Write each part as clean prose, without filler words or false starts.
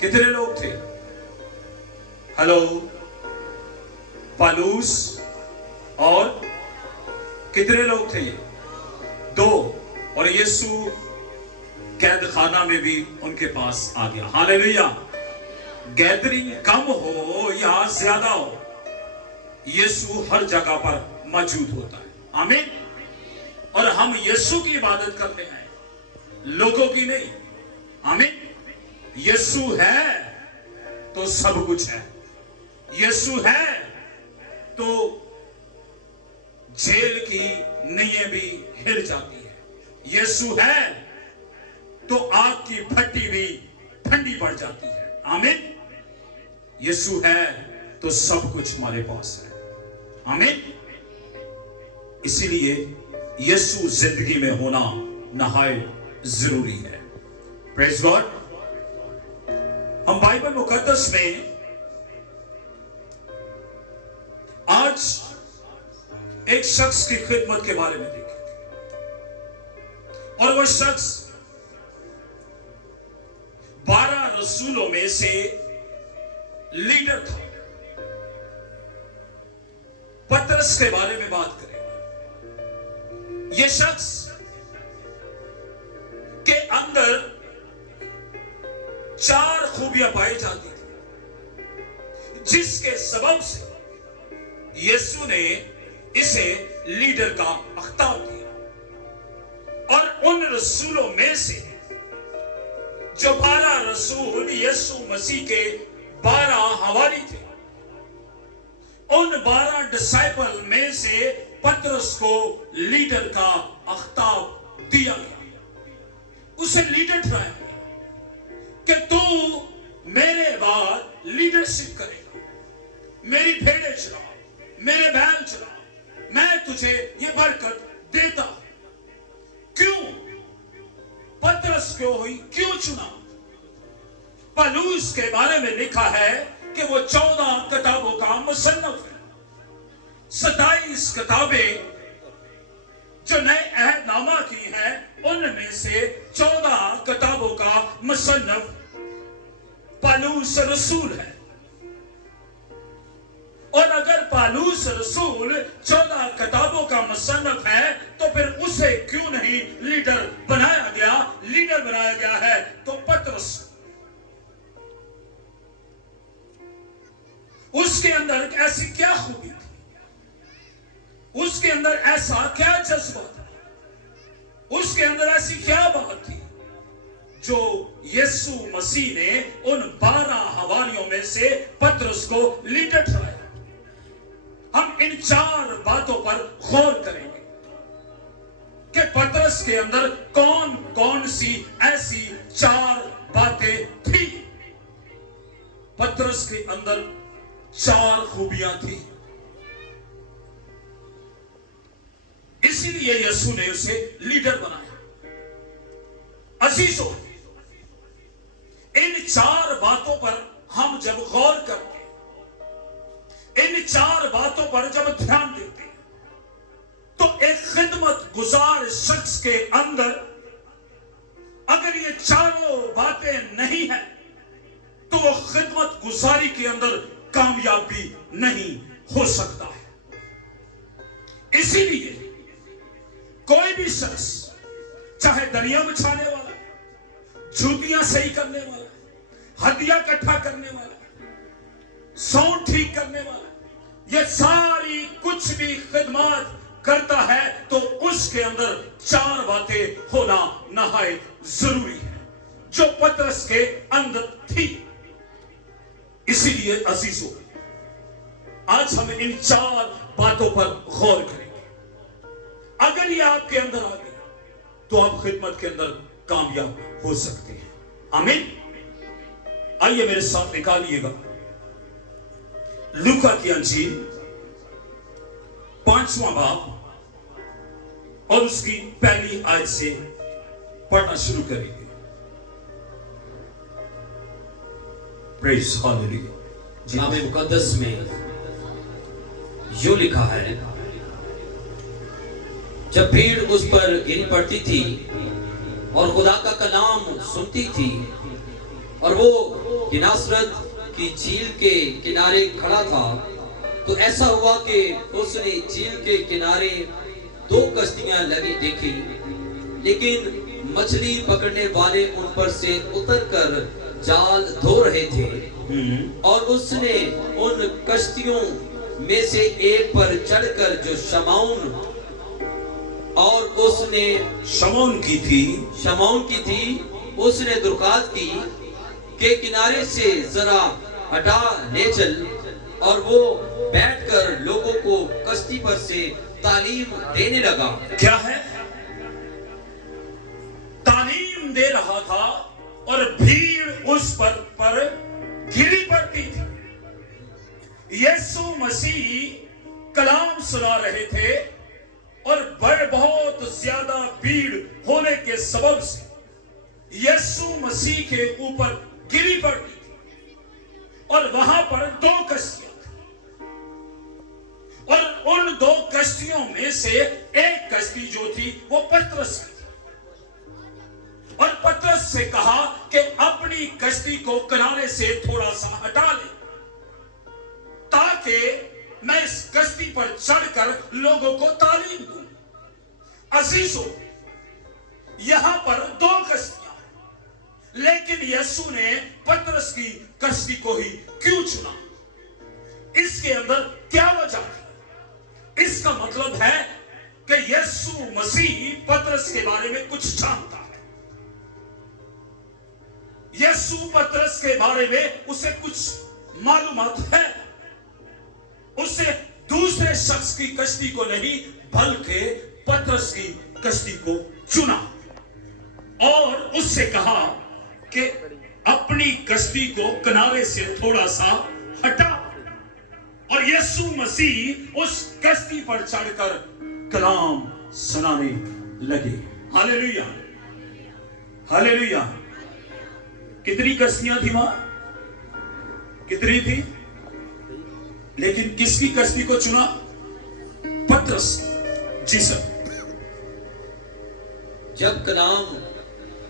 कितने लोग थे? हेलो, पालूस और कितने लोग थे? ये 2। और यीशु कैद खाना में भी उनके पास आ गया। हालेलुया। गैदरिंग कम हो या ज्यादा हो, यीशु हर जगह पर मौजूद होता है। आमीन। और हम यीशु की इबादत करते हैं, लोगों की नहीं। आमीन। यीशु है तो सब कुछ है। यीशु है तो जेल की नैयें भी हिल जाती है। यीशु है तो आग की भट्टी भी ठंडी पड़ जाती है। आमीन। यीशु है तो सब कुछ हमारे पास है। आमीन। इसीलिए यीशु जिंदगी में होना नहायत जरूरी है। Praise God. हम बाइबल मुकद्दस में आज एक शख्स की खिदमत के बारे में देखेंगे, और वह शख्स 12 रसूलों में से लीडर था। पतरस के बारे में बात करेंगे। यह शख्स के अंदर 4 खूबियां पाई जाती थी, जिसके सबब से यीशु ने इसे लीडर का अख्तार दिया। और उन रसूलों में से जो 12 रसूल यीशु मसीह के 12 हवारी थे, उन 12 डिसाइपल में से पतरस को लीडर का अख्तार दिया गया। उसे लीडर ठहराया गया कि तू मेरे बाद लीडरशिप करेगा, मेरी भेड़ें चला, मेरे बैल चला, मैं तुझे ये बरकत देता। क्यों? पतरस क्यों हुई? क्यों चुना? पौलुस के बारे में लिखा है कि वो 14 किताबों का मुसन्नफ है। 27 किताबें जो नए अहदनामा की हैं, उनमें से 14 किताबों का मुसन्नफ पौलुस रसूल है। और अगर पौलुस रसूल 14 किताबों का मुसन्नफ है, तो फिर उसे क्यों नहीं लीडर बनाया गया? लीडर बनाया गया है तो पतरस, उसके अंदर ऐसी क्या खूबी थी? उसके अंदर ऐसा क्या जज्बा था? उसके अंदर ऐसी क्या बात थी जो यीशु मसीह ने उन 12 हवारियों में से पतरस को लीडर ठहराया? हम इन 4 बातों पर गौर करेंगे कि पतरस के अंदर कौन कौन सी ऐसी 4 बातें थी। पतरस के अंदर 4 खूबियां थी, इसीलिए यीशु ने उसे लीडर बनाया। अजीजों, इन 4 बातों पर हम जब गौर करते, इन 4 बातों पर जब ध्यान देते हैं, तो एक खिदमत गुजार शख्स के अंदर अगर ये 4 बातें नहीं है, तो वो खिदमत गुजारी के अंदर कामयाबी नहीं हो सकता है। इसीलिए कोई भी शख्स, चाहे दरिया बिछाने वाला, जूतियां सही करने वाला, हदिया इकट्ठा करने वाला, साउंड ठीक करने वाला, ये सारी कुछ भी खिदमत करता है, तो उसके अंदर 4 बातें होना नहायत जरूरी है, जो पतरस के अंदर थी। इसीलिए अजीजों, आज हम इन 4 बातों पर गौर करेंगे। अगर ये आपके अंदर आ गई, तो आप खिदमत के अंदर कामयाब हो सकते हैं। आमीन। आइए मेरे साथ निकालिएगा लूका की अंजील 5वां बाब और उसकी पहली आयत से पढ़ना शुरू करेंगे। Praise hallelujah. जनाब मुकद्दस में यूं लिखा है, जब भीड़ उस पर गिर पड़ती थी और खुदा का कलाम सुनती थी, और वो किनासरत की झील के किनारे खड़ा था तो ऐसा हुआ कि उसने झील के किनारे 2 कश्तियां लगी देखी, लेकिन मछली पकड़ने वाले उन पर से उतरकर जाल धो रहे थे। और उसने उन कश्तियों में से एक पर चढ़कर जो शमौन और उसने शमौन की थी उसने दरख्वास्त की के किनारे से जरा हटा ले चल, और वो बैठकर लोगों को कश्ती पर से तालीम देने लगा। क्या है? तालीम दे रहा था और भीड़ उस पर गिरी पड़ती थी। यीशु मसीह कलाम सुना रहे थे और बहुत ज्यादा भीड़ होने के सबब से यीशु मसीह के ऊपर गिरी पड़ती थी और वहां पर 2 कश्तियां थी और उन 2 कश्तियों में से एक कश्ती जो थी वो पतरस की थी। और पतरस से कहा कि अपनी कश्ती को किनारे से थोड़ा सा हटा ले ताकि मैं इस कश्ती पर चढ़कर लोगों को तालीम दूं। अजीजों, यहां पर 2 कश्तियां, लेकिन यीशु ने पतरस की कश्ती को ही क्यों चुना? इसके अंदर क्या वजह थी? इसका मतलब है कि यीशु मसीह पतरस के बारे में कुछ जानता है। यीशु पतरस के बारे में उसे कुछ मालूमात है। उसे दूसरे शख्स की कश्ती को नहीं बल्कि पतरस की कश्ती को चुना और उससे कहा कि अपनी कश्ती को किनारे से थोड़ा सा हटा। और यीशु मसीह उस कश्ती पर चढ़कर कलाम सुनाने लगे। Hallelujah, hallelujah. कितनी कश्तियां थी वहां? कितनी थी? लेकिन किसकी कश्ती को चुना? पतरस। जी सर। जब कलाम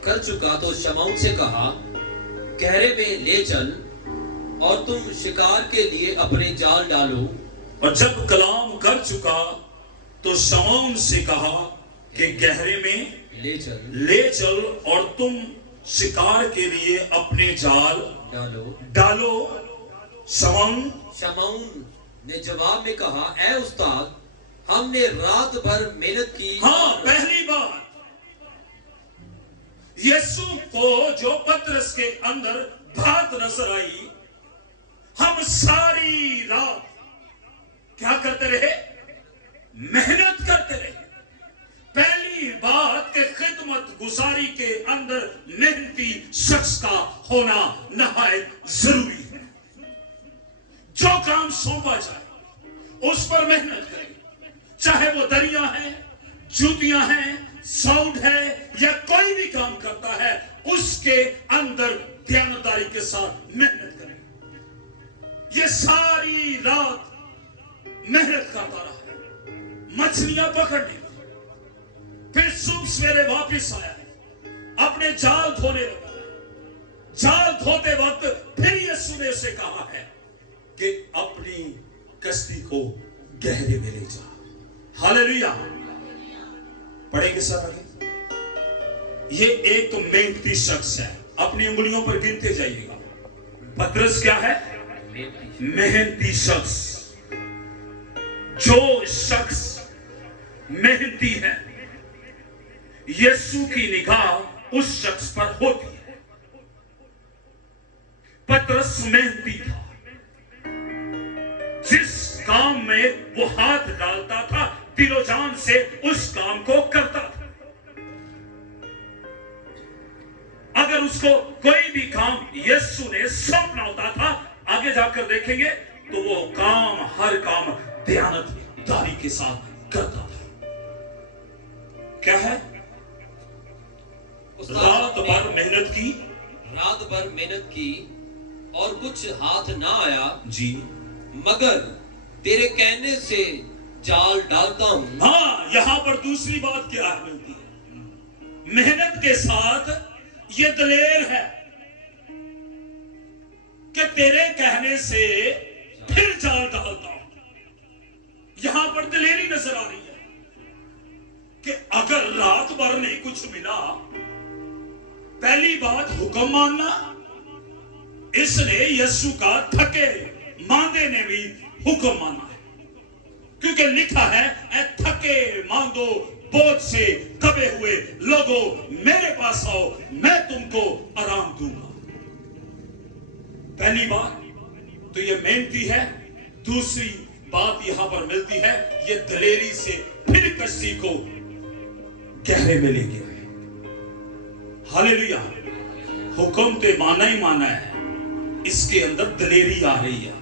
कर चुका तो शमौन से कहा, गहरे में ले चल और तुम शिकार के लिए अपने जाल डालो। और जब कलाम कर चुका तो शमौन से कहा कि गहरे में ले चल और तुम शिकार के लिए अपने जाल डालो। शमौन ने जवाब में कहा, ऐ उस्ताद, हमने रात भर मेहनत की। हाँ, पहली बात यीशु को जो पतरस के अंदर बात नजर आई, हम सारी रात क्या करते रहे? मेहनत करते रहे। पहली बात के खिदमत गुजारी के अंदर मेहनती शख्स का होना नहायत जरूरी है। जो काम सौंपा जाए उस पर मेहनत करें, चाहे वो दरिया है, जूतियां हैं, साउंड है या कोई भी काम करता है, उसके अंदर ध्यानदारी के साथ मेहनत करें। ये सारी रात मेहनत करता रहा मछलियां पकड़ने, फिर सुबह सवेरे वापस आया, अपने जाल धोने लगा। जाल धोते वक्त फिर यीशु ने उसे कहा है कि अपनी कश्ती को गहरे में ले जा। हालेलुया। पढ़ेंगे सर आगे। ये एक मेहनती शख्स है, अपनी उंगलियों पर गिनते जाइएगा। पतरस क्या है? मेहनती शख्स। जो शख्स मेहनती है, यीशु की निगाह उस शख्स पर होती है। पतरस मेहनती था। जिस काम में वो हाथ डालता था, दिलो जान से उस काम को करता था। अगर उसको कोई भी काम यीशु ने सौंपना होता था, आगे जाकर देखेंगे तो वो काम, हर काम ध्यानदारी के साथ करता था। क्या है? रात भर मेहनत की और कुछ हाथ ना आया जी, मगर तेरे कहने से जाल डालता हूं। हाँ, यहां पर दूसरी बात क्या है मिलती है? मेहनत के साथ ये दलेर है। तेरे कहने से फिर जाल डालता हूं। यहां पर दिलेरी नजर आ रही है कि अगर रात भर नहीं कुछ मिला, पहली बात हुक्म मानना। इसने यीशु का थके मांदे ने भी हुक्म माना है, क्योंकि लिखा है ऐ थके मांदो बोझ से दबे हुए लोगों मेरे पास आओ, मैं तुमको आराम दूंगा। पहली बात तो ये मेहनती है। दूसरी बात यहां पर मिलती है, ये दलेरी से फिर कश्ती को गहरे में ले गया है। हालेलुया। हुक्म तो माना ही माना है, इसके अंदर दलेरी आ रही है।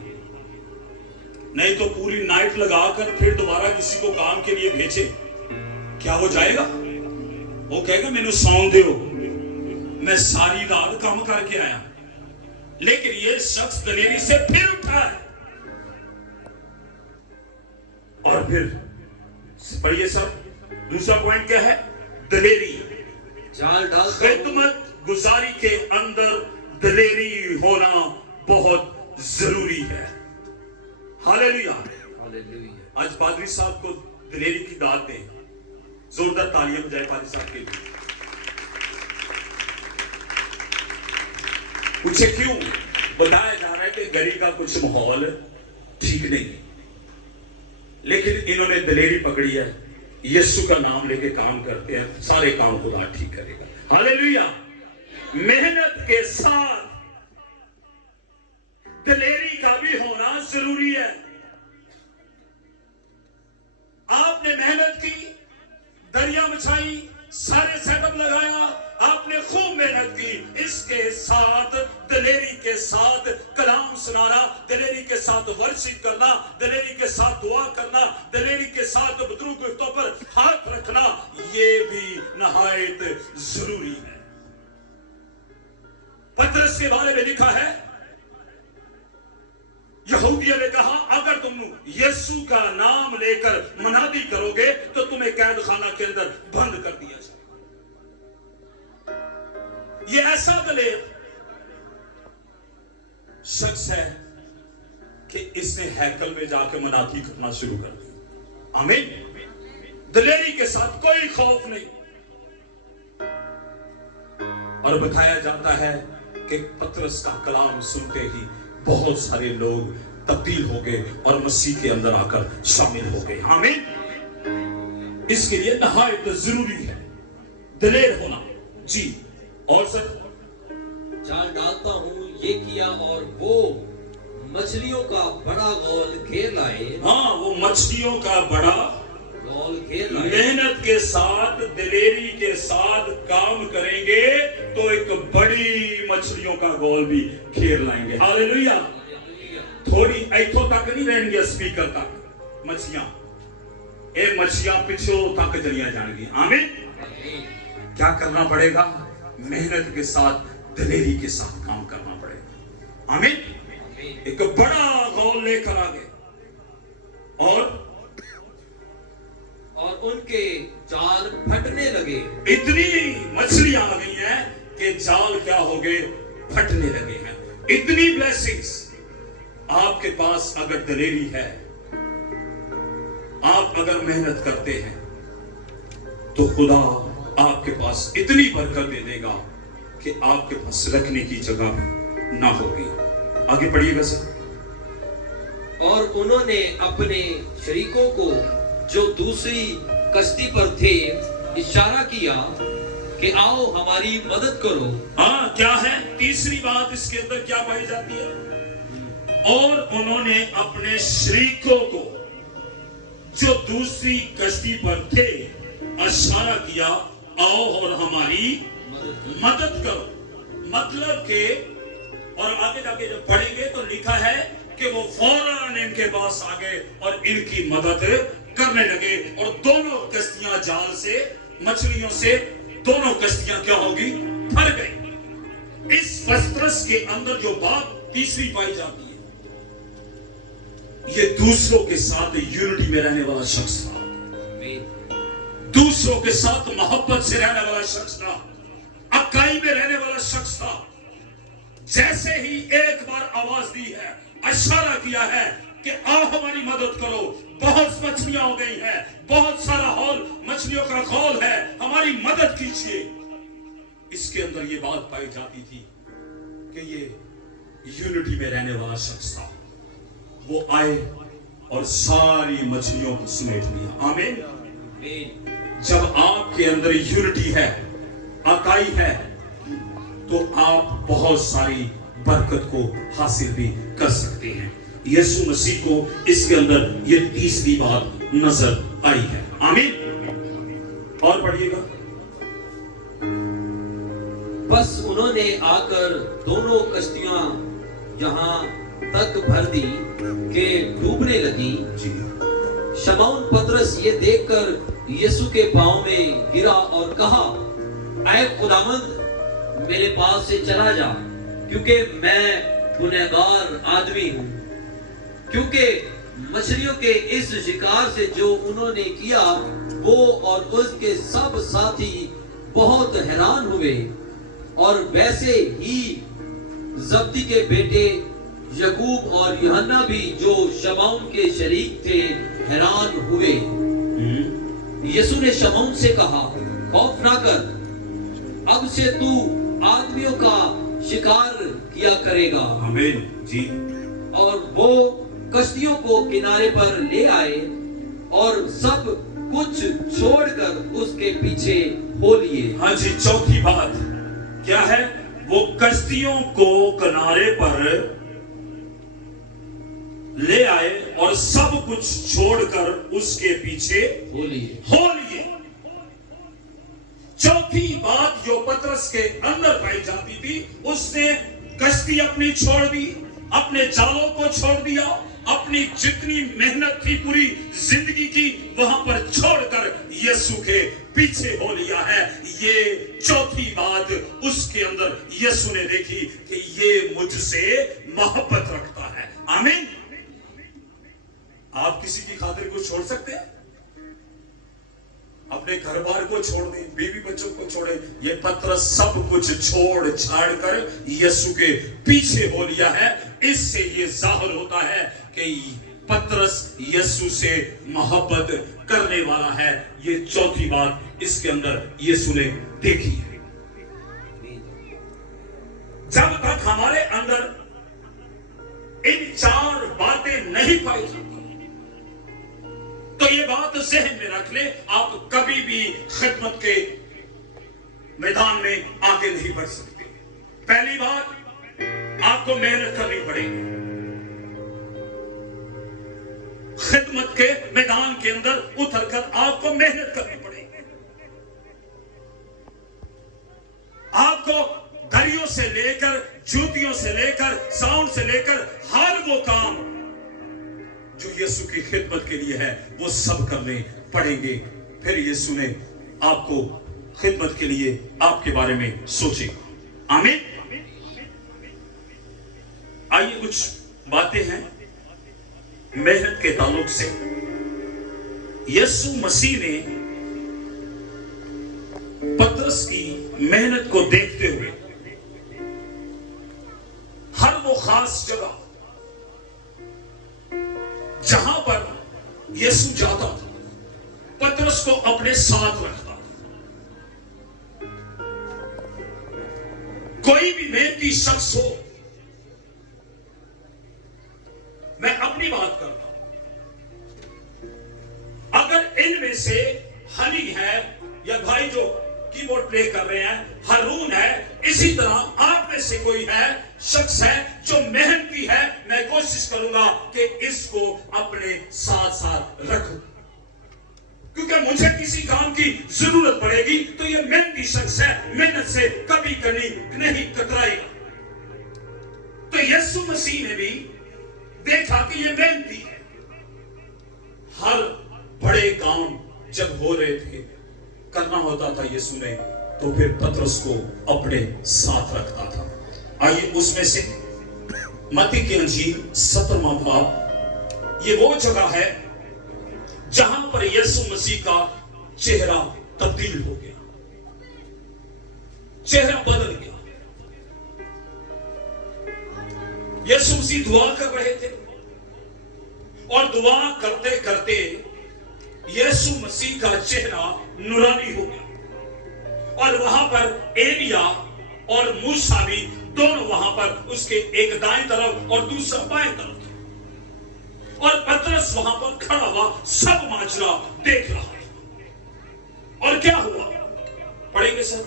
नहीं तो पूरी नाइट लगाकर फिर दोबारा किसी को काम के लिए भेजे, क्या हो जाएगा? वो कहेगा मैंने सौं दो, मैं सारी रात काम करके आया। लेकिन ये शख्स दलेरी से फिर उठा है। और फिर पढ़िए सब, दूसरा पॉइंट क्या है? दलेरी। जाल डाल खिदमत गुजारी के अंदर दलेरी होना बहुत जरूरी है। हालेलुया। हालेलुया। आज पादरी साहब को दलेरी की दाद दें। जोरदार तालियां बजाए पादरी साहब के लिए। पूछे क्यों? बताया जा रहा है कि घड़ी का कुछ माहौल ठीक नहीं, लेकिन इन्होंने दलेरी पकड़ी है। यीशु का नाम लेके काम करते हैं, सारे काम खुदा ठीक करेगा। हालेलुया। मेहनत के साथ दलेरी का भी होना जरूरी है। आपने मेहनत की, दरिया बिछाई, सारे सेटअप लगाया, आपने खूब मेहनत की। इसके साथ दलेरी के साथ कलाम सुनाना, दलेरी के साथ वर्शिप करना, दलेरी के साथ दुआ करना, दलेरी के साथ बुजुर्गों पर हाथ रखना, ये भी नहायत जरूरी है। पतरस के बारे में लिखा है, यहूदियों ने कहा अगर तुम यीशु का नाम लेकर मनादी करोगे तो तुम्हें कैद खाना के अंदर बंद कर दिया जाएगा। ये ऐसा दलेर शख्स है कि इसने हैकल में जाकर मनादी करना शुरू कर दिया। आमीन। दलेरी के साथ कोई खौफ नहीं। और बताया जाता है कि पतरस का कलाम सुनते ही बहुत सारे लोग तब्दील हो गए और मसीह के अंदर आकर शामिल हो गए। आमीन। इसके लिए नहायत जरूरी है दलेर होना। जी। और सर, जाल डालता हूं ये किया और वो मछलियों का बड़ा गौल घेर लाए। हाँ, वो मछलियों का बड़ा गौल घेर लाए। मेहनत के साथ दलेरी के साथ काम करेंगे तो एक बड़ी मछलियों का गौल भी घेर लाएंगे। हालेलुया। थोड़ी ऐथों तक नहीं रहेंगे, स्पीकर तक मछलियां, ये मछलियां पिछो तक चलिया जाएंगी। आमीन। क्या करना पड़ेगा? मेहनत के साथ दलेरी के साथ काम करना पड़ेगा। आमीन। एक बड़ा गौल लेकर आ गए और उनके जाल फटने लगे। इतनी मछलियां आ गई हैं कि जाल क्या हो गए? फटने लगे हैं। इतनी ब्लेसिंग्स आपके पास अगर दलेरी है, आप अगर मेहनत करते हैं तो खुदा आपके पास इतनी बरकत दे देगा कि आपके पास रखने की जगह ना होगी। आगे पढ़िएगा सर। और उन्होंने अपने शरीकों को जो दूसरी कश्ती पर थे इशारा किया कि आओ हमारी मदद करो। हाँ, क्या है तीसरी बात इसके अंदर क्या पाई जाती है? और उन्होंने अपने शरीकों को जो दूसरी कश्ती पर थे इशारा किया, आओ और हमारी मदद करो। मतलब के, और आगे जाके जब पढ़ेंगे तो लिखा है कि वो फौरन इनके पास आ गए और इनकी मदद करने लगे। और दोनों कश्तियां जाल से, मछलियों से दोनों कश्तियां क्या होगी? फर गई। इस पतरस के अंदर जो बात तीसरी पाई जाती है, ये दूसरों के साथ यूनिटी में रहने वाला शख्स था। दूसरों के साथ मोहब्बत से रहने वाला शख्स था। अकाई में रहने वाला शख्स था। जैसे ही एक बार आवाज दी है, इशारा किया है कि आओ हमारी मदद करो, बहुत मछलियां हो गई हैं, बहुत सारा हॉल मछलियों का खौल है, हमारी मदद कीजिए। इसके अंदर ये बात पाई जाती थी कि ये यूनिटी में रहने वाला शख्स था। वो आए और सारी मछलियों को समेट लिया। आमीन। जब आपके अंदर यूनिटी है, अकाई है, तो आप बहुत सारी बरकत को हासिल भी कर सकते हैं। यीशु मसीह को इसके अंदर ये तीसरी बात नजर आई है। आमीन। और पढ़िएगा। बस उन्होंने आकर दोनों कश्तियां यहाँ तक भर दी कि डूबने लगी। शमौन पतरस ये देखकर यीशु के पांव में गिरा और कहा, ऐ खुदावंद, मेरे पास से चला जा, क्योंकि मैं गुनहगार आदमी हूँ। क्योंकि मछलियों के इस शिकार से जो उन्होंने किया, वो और उसके सब साथी बहुत हैरान हुए। और वैसे ही जब्दी के बेटे यकूब और यूहन्ना भी, जो शमौन के शरीक थे, हैरान हुए। यीशु ने शमौन से कहा, खौफ ना कर, अब से तू आदमियों का शिकार किया करेगा। आमीन जी। और वो कश्तियों को किनारे पर ले आए और सब कुछ छोड़कर उसके पीछे हो लिए। हाँ जी, चौथी बात क्या है? वो कश्तियों को किनारे पर ले आए और सब कुछ छोड़कर उसके पीछे हो लिए। चौथी बात जो पतरस के अंदर पाई जाती थी, उसने कश्ती अपनी छोड़ दी, अपने जालों को छोड़ दिया, अपनी जितनी मेहनत थी पूरी जिंदगी की, वहां पर छोड़कर यीशु के पीछे हो लिया है। ये चौथी बात उसके अंदर यीशु ने देखी कि ये मुझसे मोहब्बत रखता है। आमीन। आप किसी की खातिर कुछ छोड़ सकते हैं? अपने घर बार को छोड़ दें, बीवी बच्चों को छोड़े। ये पतरस सब कुछ छोड़ छाड़ कर यीशु के पीछे हो लिया है। इससे ये जाहिर होता है कि पतरस यीशु से मोहब्बत करने वाला है। ये चौथी बात इसके अंदर यीशु ने देखी है। जब तक हमारे अंदर इन चार बातें नहीं पाई जाती, तो ये बात ज़हन में रख ले, आप कभी भी खिदमत के मैदान में आगे नहीं बढ़ सकते। पहली बात, आपको मेहनत करनी पड़ेगी। खिदमत के मैदान के अंदर उतरकर आपको मेहनत करनी पड़ेगी। आपको दरियों से लेकर, जूतियों से लेकर, साउंड से लेकर हर वो काम जो यीशु की खिदमत के लिए है, वो सब करने पड़ेंगे। फिर यीशु ने आपको खिदमत के लिए आपके बारे में सोचे। आमीन। आइए कुछ बातें हैं मेहनत के ताल्लुक से। यीशु मसीह ने पतरस की मेहनत को देखते हुए हर वो खास जगह जहां पर यीशु जाता था, पतरस को अपने साथ रखता था। कोई भी मेहनती शख्स हो, मैं अपनी बात करता हूं, अगर इनमें से हनी है या भाई जो कीबोर्ड प्ले कर रहे हैं, हारून है, इसी तरह आप में से कोई है, शख्स है जो मेहनती है, मैं कोशिश करूंगा कि इसको अपने साथ साथ रखूं, क्योंकि मुझे किसी काम की जरूरत पड़ेगी तो ये मेहनती शख्स है, मेहनत से कभी कभी नहीं कतराएगा। तो यीशु मसीह ने भी देखा कि ये मेहनती है। हर बड़े काम जब हो रहे थे, करना होता था यीशु ने, तो फिर पतरस को अपने साथ रखता था। आइए उसमें से मत्ती की अंजील 17वां बाब, ये वो जगह है जहां पर यीशु मसीह का चेहरा तब्दील हो गया, चेहरा बदल गया। यीशु मसीह दुआ कर रहे थे और दुआ करते करते यीशु मसीह का चेहरा नूरानी हो गया और वहां पर एलिया और मूसा भी दोनों वहां पर उसके एक दाएं तरफ और दूसरा बाएं तरफ था और पतरस वहां पर खड़ा हुआ सब माजरा देख रहा था। और क्या हुआ पढ़ेंगे सर।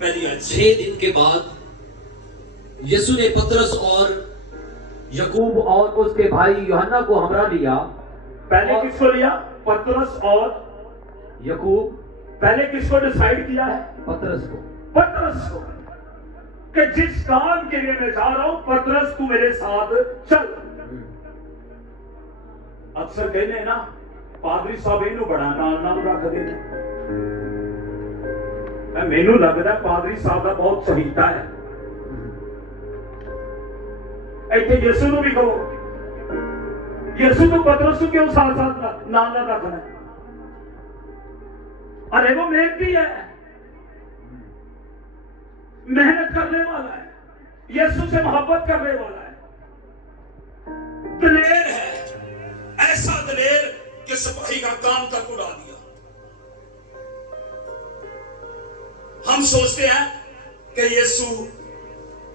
पहली आयत 6 दिन के बाद यीशु ने पतरस और याकूब और उसके भाई यूहन्ना को हमरा लिया। पहले किसको लिया? पतरस और याकूब। पहले किसको डिसाइड किया है? पतरस को। पतरस को कि जिस काम के लिए मैं जा रहा हूं पतरस तू मेरे साथ चल। अक्सर कहने ना पादरी साहब इनू बड़ा नाम रख देने। मैनू लगता है पादरी साहब का बहुत सहीता है। ऐसे यीशु भी कहो यीशु तो पतरस को क्यों साथ साथ नाम ना रखना है? अरे वो मेहनती है, मेहनत करने वाला है, यीशु से मोहब्बत करने वाला है, दलेर है, ऐसा दलेर कि सिपाही का काम तक उड़ा दिया। हम सोचते हैं कि यीशु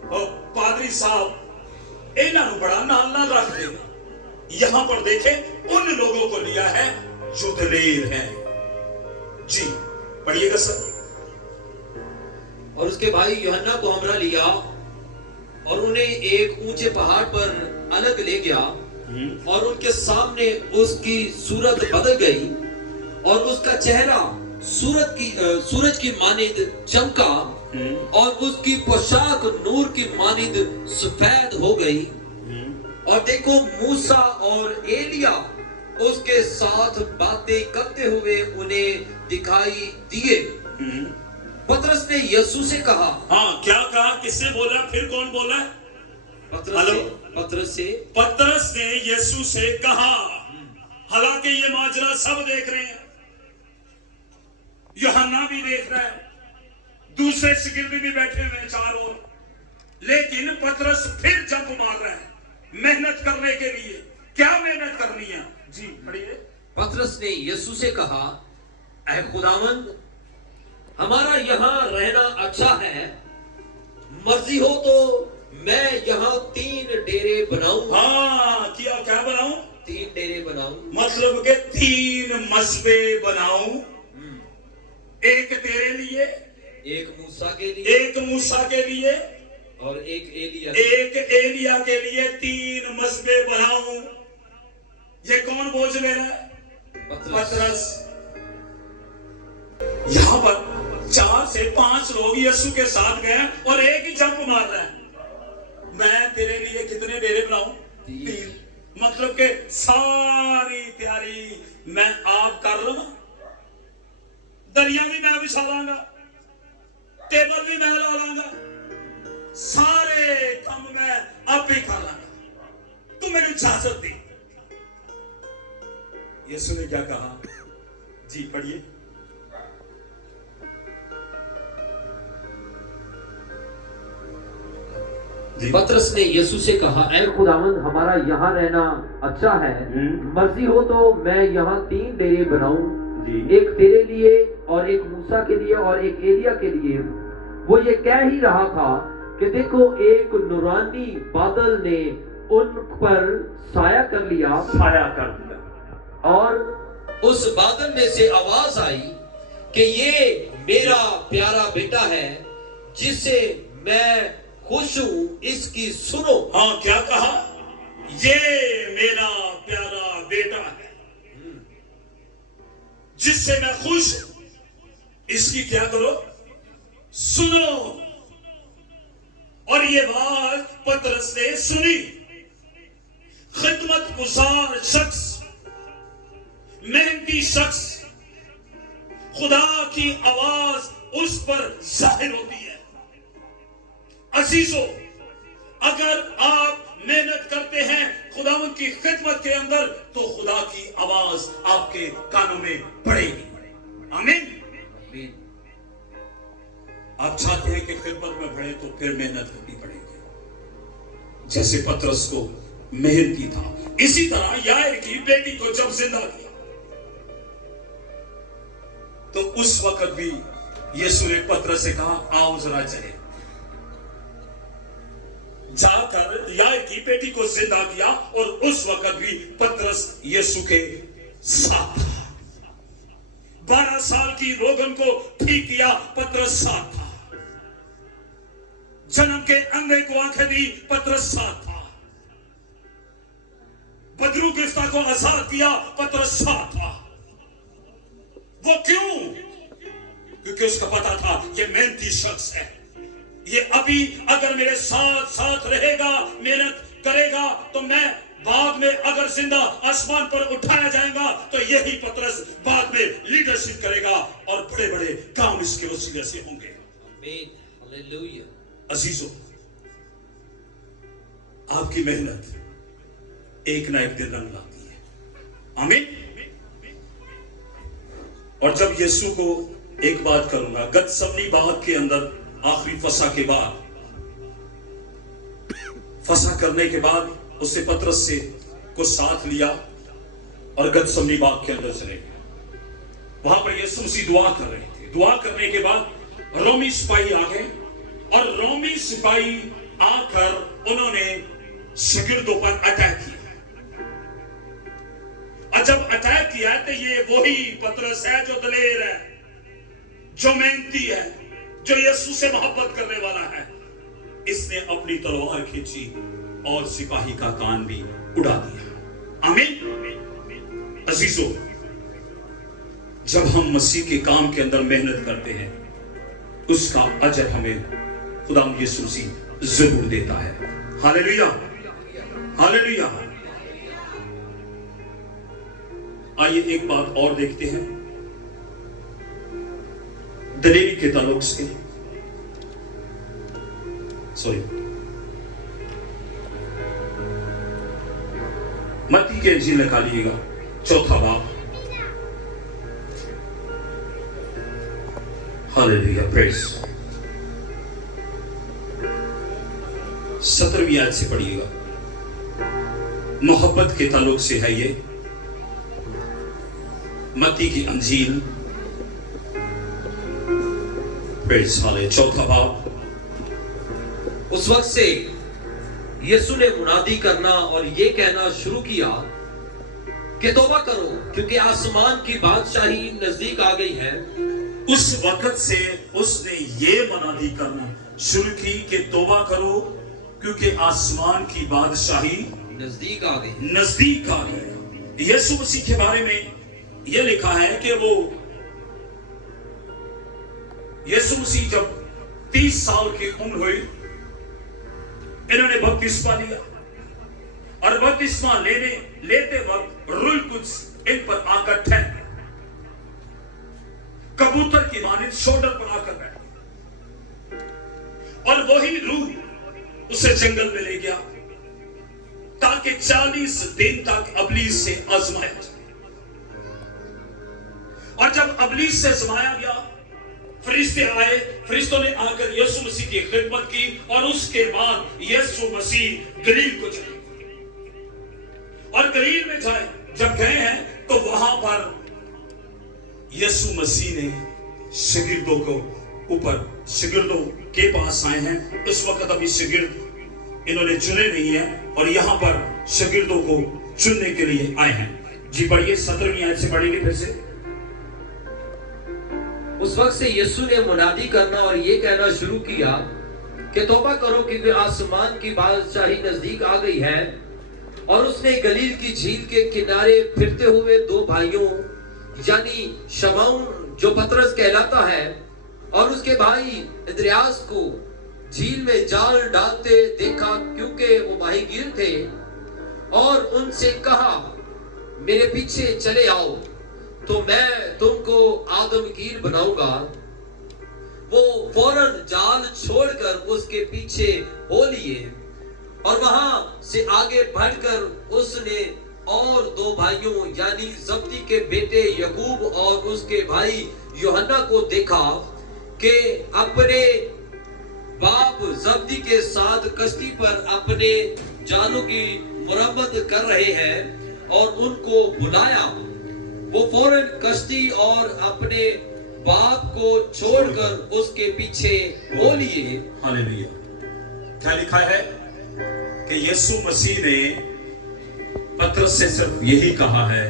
और पादरी साहब इन्हों बड़ा नाम ना रख दे। यहां पर देखें उन लोगों को लिया है जो दलेर हैं। जी पढ़िएगा सर। और उसके भाई यूहन्ना को हमरा लिया और उन्हें एक ऊंचे पहाड़ पर अलग ले गया और उनके सामने उसकी सूरत बदल गई और उसका चेहरा सूरज की मानिंद चमका और उसकी पोशाक नूर की मानिंद सफेद हो गई। और देखो मूसा और एलिया उसके साथ बातें करते हुए उन्हें दिखाई दिए। पतरस ने यीशु से कहा। हाँ क्या कहा? किससे बोला? फिर कौन बोला? पतरस ने यीशु से कहा। हालांकि ये माजरा सब देख रहे हैं, यूहन्ना भी देख रहा है, दूसरे शिगिर्द भी बैठे हुए चारों ओर, लेकिन पतरस फिर जंप मार रहा है मेहनत करने के लिए। क्या मेहनत करनी है? जी पढ़िए। पतरस ने यीशु से कहा, ऐ खुदावंद, हमारा यहाँ रहना अच्छा है, मर्जी हो तो मैं यहाँ 3 डेरे बनाऊं। हाँ क्या बनाऊं? 3 डेरे बनाऊं, मतलब के 3 मस्बे बनाऊं। एक तेरे लिए, एक मूसा के लिए और एक एलिया के लिए 3 मस्बे बनाऊं। ये कौन बोझ ले रहा है? पतरस। यहां पर 4 से 5 लोग यीशु के साथ गए और एक ही जंप मार रहा है, मैं तेरे लिए कितने डेरे बनाऊं? 3। मतलब के सारी तैयारी मैं आप कर लूंगा, दरिया भी मैं बिछा लांगा, टेबल भी मैं ला लांगा, सारे काम मैं आप ही कर लांगा, तू मेरी इजाजत दे। यीशु ने क्या कहा? जी पढ़िए। पतरस ने यीशु से कहा, ऐ खुदावंद, हमारा यहाँ रहना अच्छा है, मर्जी हो तो मैं यहाँ 3 डेरे बनाऊं, एक तेरे लिए और एक मूसा के लिए और एक एलिया के लिए। वो ये कह ही रहा था कि देखो एक नूरानी बादल ने उन पर साया कर दिया और उस बादल में से आवाज आई कि ये मेरा प्यारा बेटा है जिससे मैं खुश हूं, इसकी सुनो। हाँ क्या कहा? ये मेरा प्यारा बेटा है जिससे मैं खुश हूं, इसकी क्या करो? सुनो। और ये बात पतरस ने सुनी। खिदमत गुजार शख्स, मेहनती शख्स, खुदा की आवाज उस पर जाहिर होती है। अजीजों, अगर आप मेहनत करते हैं खुदावंद की खिदमत के अंदर तो खुदा की आवाज आपके कानों में पड़ेगी। आमीन। आप चाहते हैं कि खिदमत में बढ़े तो फिर मेहनत करनी पड़ेगी, जैसे पतरस को मेहनती था। इसी तरह याईर की बेटी को जब जिंदा किया तो उस वक्त भी यीशु ने पतरस से कहा, आओ जरा चले। जाकर याईर की बेटी को जिंदा किया और उस वक्त भी पतरस यीशु के साथ था। 12 साल की रोगन को ठीक किया, पतरस साथ था। जन्म के अंधे को आंखें दी, पतरस साथ था। बदरू गिरफ्तार को आजाद किया, पतरस साथ था। वो क्यों? क्योंकि उसका पता था ये मेहनती शख्स है, ये अभी अगर मेरे साथ साथ रहेगा, मेहनत करेगा, तो मैं बाद में अगर जिंदा आसमान पर उठाया जाएगा तो यही पतरस बाद में लीडरशिप करेगा और बड़े बड़े काम इसके वसीले से होंगे। आमीन, हालेलुया। अजीजों, आपकी मेहनत एक ना एक दिन रंग लाती है। आमीन। और जब यीशु को एक बात करूंगा, गतसमनी बाग के अंदर आखिरी फसा के बाद, फसा करने के बाद उससे पतरस से को साथ लिया और गतसमनी बाग के अंदर चले गए। वहां पर यीशु मसीह दुआ कर रहे थे। दुआ करने के बाद रोमी सिपाही आ गए और रोमी सिपाही आकर उन्होंने शागिर्दों पर अटैक किया। और जब अटैक किया तो ये वही पतरस है जो दलेर है, जो मेहनती है, जो यीशु से मोहब्बत करने वाला है। इसने अपनी तलवार खींची और सिपाही का कान भी उड़ा दिया। आमीन। अजीजों, जब हम मसीह के काम के अंदर मेहनत करते हैं, उसका अजर हमें खुदा यीशु मसीह जरूर देता है। Hallelujah, hallelujah. आइए एक बात और देखते हैं दलेरी के ताल्लुक से। मत्ती के इंजील निकालिएगा, 4 बाब। Hallelujah, praise. 17वीं आयत से पढ़िएगा। मोहब्बत के ताल्लुक से है ये मत्ती की इंजील, प्रेज। हालेलुया, 4 बाब। उस वक्त से यीशु ने मुनादी करना और ये कहना शुरू किया कि तौबा करो क्योंकि आसमान की बादशाही नजदीक आ गई है। उस वक्त से उसने ये मुनादी करना शुरू की कि तौबा करो क्योंकि आसमान की बादशाही नजदीक आ गई, नजदीक आ गई। यीशु मसीह के बारे में यह लिखा है कि वो यीशु मसीह जब 30 साल की उम्र हुई, इन्होंने बपतिस्मा लिया और बपतिस्मा लेते वक्त रूह कुछ इन पर आकर ठहर गया। कबूतर की मानिंद शोल्डर पर आकर बैठ, और वही रूह उसे जंगल में ले गया ताकि 40 दिन तक अबलीस से आजमाया जाए। और जब अबलीस से आजमाया गया, फरिश्ते आए, फरिश्तों ने आकर यीशु मसीह की खिदमत की और उसके बाद यीशु मसीह गलील को चले और गलील में जाए। जब गए हैं तो वहां पर यीशु मसीह ने शागिर्दों को ऊपर शागिर्दों के पास आए हैं। उस वक्त अभी शागिर्द इन्होंने चुने नहीं है और यहां पर शागिर्दों को चुनने के लिए आए हैं। जी पढ़िए, 17वीं आयत से पढ़ेंगे फिर से। उस वक्त से यीशु ने मुनादी करना और ये कहना शुरू किया कि तौबा करो क्योंकि आसमान की बादशाही नजदीक आ गई है। और उसने गलील की झील के किनारे फिरते हुए 2 भाइयों यानी शमौन जो पतरस कहलाता है और उसके भाई इंद्रियास को झील में जाल डालते देखा क्योंकि वो माहीगीर थे, और उनसे कहा मेरे पीछे चले आओ तो मैं तुमको आदमगीर बनाऊंगा। वो फौरन जाल छोड़कर उसके पीछे हो लिए और वहां से आगे बढ़कर उसने और 2 भाइयों यानी जब्दी के बेटे यकूब और उसके भाई यूहन्ना को देखा کہ اپنے باپ زبدی کے ساتھ کشتی پر اپنے جانوں کی مرمت کر رہے ہیں اور ان کو بلایا، وہ فوراً کشتی اور اپنے باپ کو چھوڑ کر اس کے پیچھے ہو لیے۔ ہاللیلویا۔ کیا لکھا ہے کہ یسوع مسیح نے پترس سے صرف یہی کہا ہے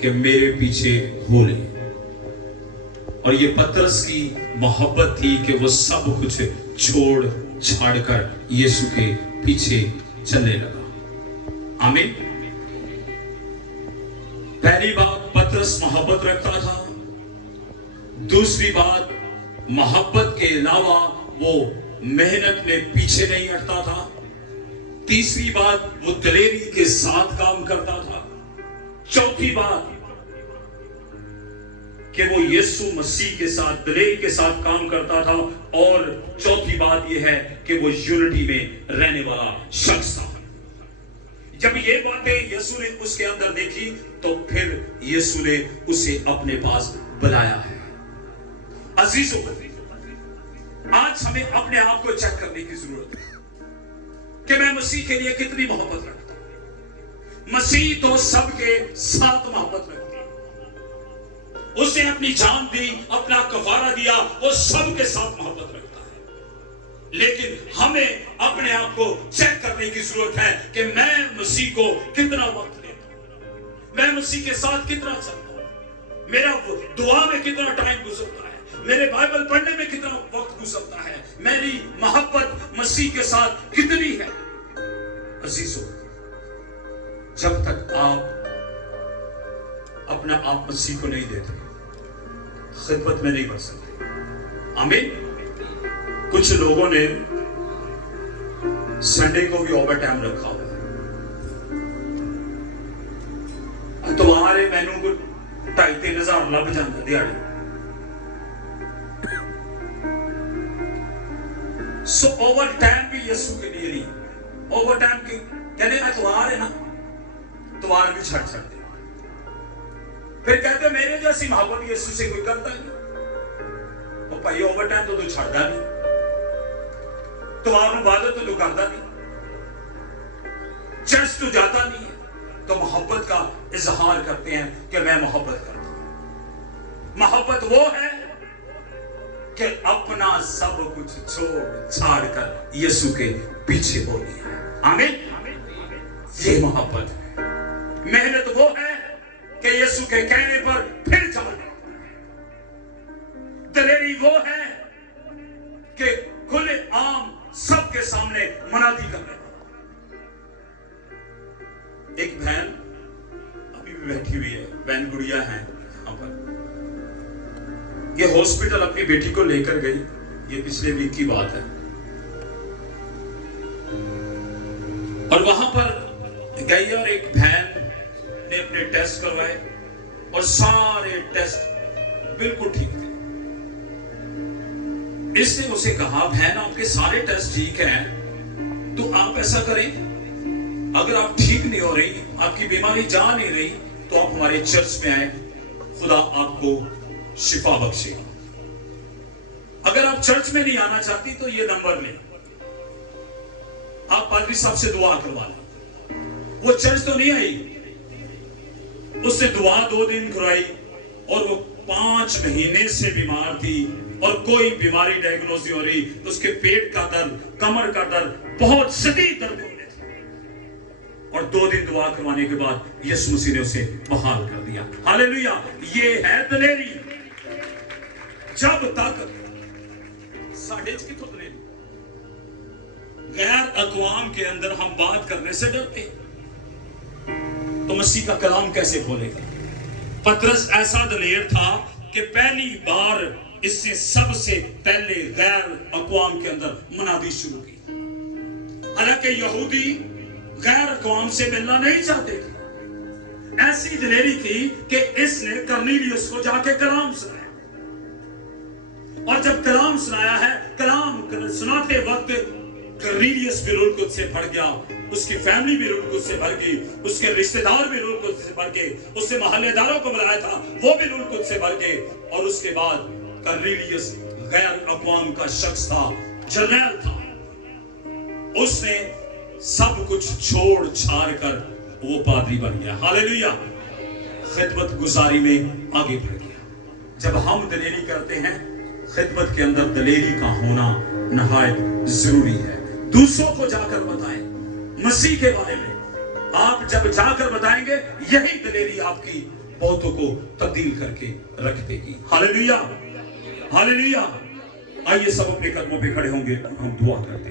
کہ میرے پیچھے ہو لے، اور یہ پترس کی محبت تھی کہ وہ سب کچھ چھوڑ چھاڑ کر یسوع کے پیچھے چلنے لگا۔ آمین۔ پہلی بات پترس محبت رکھتا تھا، دوسری بات محبت کے علاوہ وہ محنت میں پیچھے نہیں ہٹتا تھا، تیسری بات وہ دلیری کے ساتھ کام کرتا تھا، چوتھی بات کہ وہ یسوع مسیح کے ساتھ دلیری کے ساتھ کام کرتا تھا، اور چوتھی بات یہ ہے کہ وہ یونٹی میں رہنے والا شخص تھا۔ جب یہ باتیں یسوع نے اس کے اندر دیکھی تو پھر یسوع نے اسے اپنے پاس بلایا ہے۔ عزیزوں، آج ہمیں اپنے آپ کو چیک کرنے کی ضرورت ہے کہ میں مسیح کے لیے کتنی محبت رکھتا ہوں۔ مسیح تو سب کے ساتھ محبت رکھتی ہے، اس نے اپنی جان دی، اپنا کفارہ دیا، وہ سب کے ساتھ محبت رکھتا ہے۔ لیکن ہمیں اپنے آپ کو چیک کرنے کی ضرورت ہے کہ میں مسیح کو کتنا وقت دیتا ہوں، میں مسیح کے ساتھ کتنا چلتا ہوں، میرا دعا میں کتنا ٹائم گزرتا ہے، میرے بائبل پڑھنے میں کتنا وقت گزرتا ہے، میری محبت مسیح کے ساتھ کتنی ہے۔ عزیزو، جب تک آپ اپنا آپ مسیح کو نہیں دیتے خدمت میں نہیں بڑھ سکتے۔ آمین۔ کچھ لوگوں نے سنڈے کو بھی اوور ٹائم رکھا ہوا ہے، تمہارے مینو کو 2,500 لگ جاتا دیہڑی۔ سو اوور ٹائم بھی یسوع کے لیے نہیں، اوور ٹائم کہنے اتوار ہے نا، اتوار بھی چھڑ دے، پھر کہتے میرے جیسی محبت یسوع سے کوئی کرتا نہیں، وہ بھائی اوور ٹائم تو چھڑتا نہیں، اتوار عبادت تو کرتا نہیں، چرچ تو جاتا نہیں ہے، تو محبت کا اظہار کرتے ہیں کہ میں محبت کرتا ہوں۔ محبت وہ ہے کہ اپنا سب کچھ چھوڑ چھاڑ کر یسوع کے پیچھے ہو لیا۔ آمین۔ یہ محبت ہے۔ محنت وہ ہے کہ یسوع کے کہنے پر پھر چلنا۔ دلیری وہ ہے کہ کھلے عام سب کے سامنے منادی کرنے۔ ایک بہن ابھی بھی بیٹھی ہوئی ہے، بہن گڑیا ہے یہاں پر، یہ ہاسپٹل اپنی بیٹی کو لے کر گئی، یہ پچھلے ویک کی بات ہے، اور وہاں پر گئی اور ایک بہن نے اپنے ٹیسٹ کروائے اور سارے ٹیسٹ بالکل ٹھیک تھے۔ اس نے اسے کہا بہن آپ کے سارے ٹیسٹ ٹھیک ہیں، تو آپ ایسا کریں اگر آپ ٹھیک نہیں ہو رہی، آپ کی بیماری جا نہیں رہی، تو آپ ہمارے چرچ میں آئیں، خدا آپ کو شفا بخشے گا۔ اگر آپ چرچ میں نہیں آنا چاہتی تو یہ نمبر لیں، آپ پادری صاحب سے دعا کروا لیں۔ وہ چرچ تو نہیں آئی، اس نے دعا 2 دن کرائی، اور وہ 5 مہینے سے بیمار تھی اور کوئی بیماری ڈائیگنوز نہیں ہو رہی، تو اس کے پیٹ کا درد، کمر کا درد، بہت شدید درد ہونے تھے، اور 2 دن دعا کروانے کے بعد یسوع مسیح نے اسے بحال کر دیا۔ ہاللیلویا۔ یہ ہے دلیری۔ جب تک ساڑھے کی دلیری غیر اقوام کے اندر ہم بات کرنے سے ڈرتے تو مسیح کا کلام کیسے کھولے گا؟ پترس ایسا دلیر تھا کہ پہلی بار اس نے سب سے پہلے غیر اقوام کے اندر منادی شروع کی، حالانکہ یہودی غیر اقوام سے ملنا نہیں چاہتے تھے۔ ایسی دلیری تھی کہ اس نے کرنیلیوس کو جا کے کلام سنایا، اور جب کلام سنایا ہے، کلام سناتے وقت کرنیلیوس بھی روح القدس سے بھر گیا، اس کی فیملی بھی روح القدس سے بھر گئی، اس کے رشتہ دار بھی روح القدس سے بھر گئے، اس نے محلے داروں کو بلایا تھا وہ بھی روح القدس سے بھر گئے، اور اس کے بعد کرنیلیوس गैर अक़वाम का शख्स था, जर्नैल था। उसने सब कुछ छोड़ छाड़ कर वो पादरी बन गया। हालेलुया। खिदमत गुजारी में आगे बढ़ गया। जब हम दलेरी करते हैं, खिदमत के अंदर दलेरी का होना नहायत जरूरी है। दूसरों को जाकर बताएं मसीह के बारे में। आप जब जाकर बताएंगे, यही दलेरी आपकी बहुतों को तब्दील करके रख देगी। Hallelujah, hallelujah. आइए सब अपने कदमों पे खड़े होंगे, हम दुआ करते हैं।